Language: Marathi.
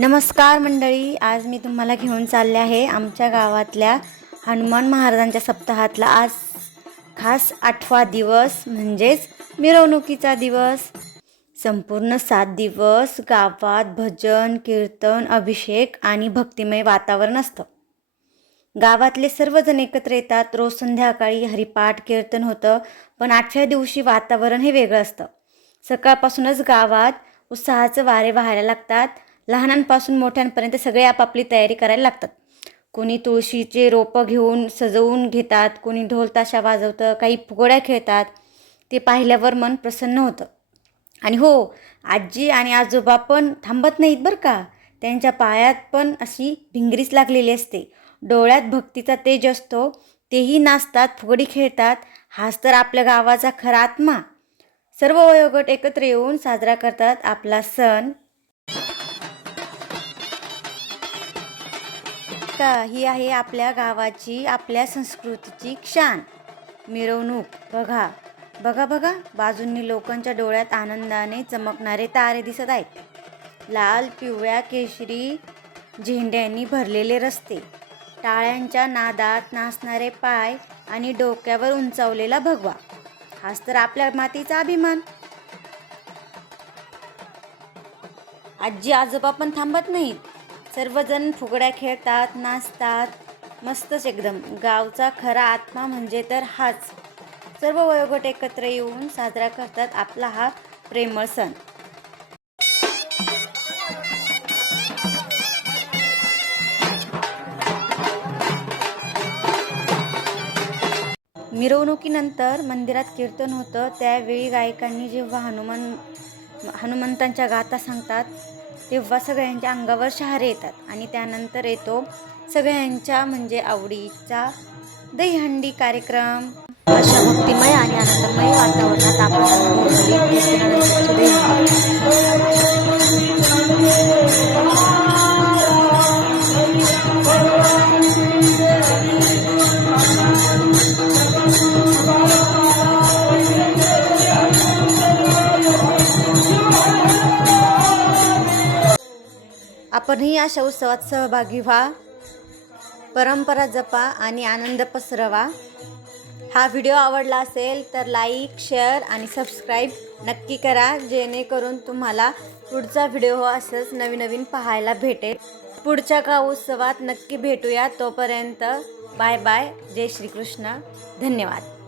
नमस्कार मंडळी आज मी तुम्हाला घेऊन चालले आहे आमच्या गावातल्या हनुमान महाराजांच्या सप्ताहातला आज खास आठवा दिवस म्हणजेच मिरवणुकीचा दिवस. संपूर्ण सात दिवस गावात भजन कीर्तन अभिषेक आणि भक्तिमय वातावरण असतं. गावातले सर्वजण एकत्र येतात रोज संध्याकाळी हरिपाठ कीर्तन होतं पण आठव्या दिवशी वातावरण हे वेगळं असतं. सकाळपासूनच गावात उत्साहाचं वारे वाहायला लागतात लहानांपासून मोठ्यांपर्यंत सगळे आपापली तयारी करायला लागतात. कोणी तुळशीचे रोपं घेऊन सजवून घेतात कोणी ढोलताशा वाजवतं काही फुगड्या खेळतात. ते पाहिल्यावर मन प्रसन्न होतं. आणि हो आजी आणि आजोबा पण थांबत नाहीत बरं का. त्यांच्या पायात पण अशी भिंगरीच लागलेली असते. डोळ्यात भक्तीचा तेज असतो. तेही नाचतात फुगडी खेळतात. हाच तर आपल्या गावाचा खरा आत्मा. सर्व वयोगट एकत्र येऊन साजरा करतात आपला सण का? ही आहे आपल्या गावाची आपल्या संस्कृतीची क्षान मिरवणूक बघा. बघा बघा. बाजूंनी लोकांच्या डोळ्यात आनंदाने चमकणारे तारे दिसत आहेत. लाल पिवळ्या केशरी झेंड्यांनी भरलेले रस्ते. टाळ्यांच्या नादात नाचणारे पाय आणि डोक्यावर उंचावलेला भगवा. हाच तर आपल्या मातीचा अभिमान. आजी आजोबा पण थांबत नाहीत. सर्वजण फुगड्या खेळतात नाचतात मस्तच एकदम. गावचा खरा आत्मा म्हणजे तर हाच. सर्व वयोगट एकत्र येऊन साजरा करतात आपला हा प्रेमळ सण. मिरवणुकीनंतर मंदिरात कीर्तन होतं. त्यावेळी गायकांनी जेव्हा हनुमान हनुमंतांच्या गाथा सांगतात तेव्हा सगळ्यांच्या अंगावर शहारे येतात. आणि त्यानंतर येतो सगळ्यांच्या म्हणजे आवडीचा दहीहंडी कार्यक्रम. अशा भक्तिमय आणि आनंदमय वातावरणात आपण आपणही अशा उत्सवात सहभागी व्हा. परंपरा जपा आणि आनंद पसरवा. हा व्हिडिओ आवडला असेल तर लाईक शेअर आणि सबस्क्राईब नक्की करा जेणेकरून तुम्हाला पुढचा व्हिडिओ हो असंच नवीन नवीन पाहायला भेटेल. पुढच्या का उत्सवात नक्की भेटूया तोपर्यंत बाय बाय. जय श्रीकृष्ण. धन्यवाद.